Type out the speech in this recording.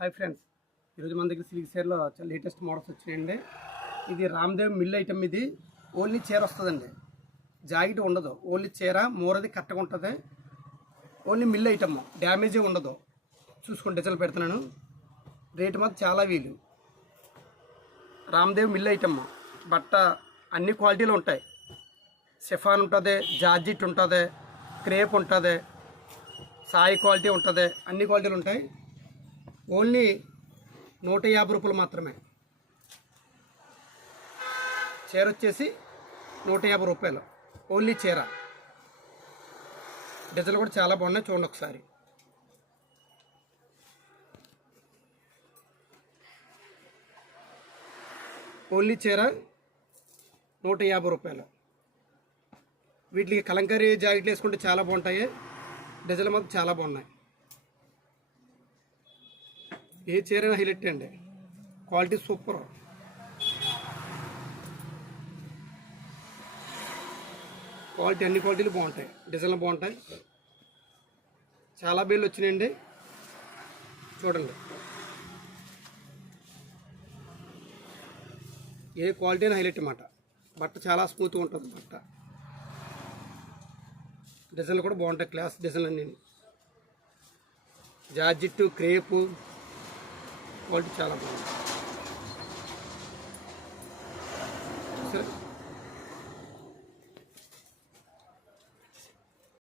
Hi friends, ఈరోజు మన దగ్గర సిల్క్ చీరలో చాలా లేటెస్ట్ మోడల్స్ వచ్చాయండి. ఇది రామ్దేవ్ మిల్ ఐటమ్. ఇది ఓన్లీ చీర వస్తుందండి, జాకెట్ ఉండదు. ఓన్లీ చీర మూరది కరెక్ట్గా ఉంటుంది. ఓన్లీ మిల్ ఐటమ్, డ్యామేజే ఉండదు. చూసుకొని డిజైన్ పెడుతున్నాను. రేటు మాత్రం చాలా వీలు. రామ్దేవ్ మిల్ ఐటమ్ బట్ట అన్ని క్వాలిటీలు ఉంటాయి. షిఫాన్ ఉంటుంది, జార్జిట్ ఉంటుంది, క్రేప్ ఉంటుంది, సాయి క్వాలిటీ ఉంటుంది, అన్ని క్వాలిటీలు ఉంటాయి. ఓన్లీ 150 రూపాయలు మాత్రమే. చీర వచ్చేసి 150 రూపాయలు ఓన్లీ చీర. డిజైన్లు కూడా చాలా బాగున్నాయి, చూడండి ఒకసారి. ఓన్లీ చీర 150 రూపాయలు. వీటికి కలంకారీ జాకెట్లు వేసుకుంటే చాలా బాగుంటాయి. డిజైన్లు మాత్రం చాలా బాగున్నాయి. ఏ చీరైనా హైలైట్ అండి, క్వాలిటీ సూపర్. క్వాలిటీ అన్ని క్వాలిటీలు బాగుంటాయి, డిజైన్లు బాగుంటాయి. చాలా బేళ్ళు వచ్చినాయండి, చూడండి. ఏ క్వాలిటీ అయినా హైలైట్ అన్నమాట. బట్ట చాలా స్మూత్గా ఉంటుంది. బట్ట డిజైన్లు కూడా బాగుంటాయి, క్లాస్ డిజైన్లు అన్నీ. జార్జిట్టు, క్రేపు క్వాలిటీ చాలా బాగుంది. సరే.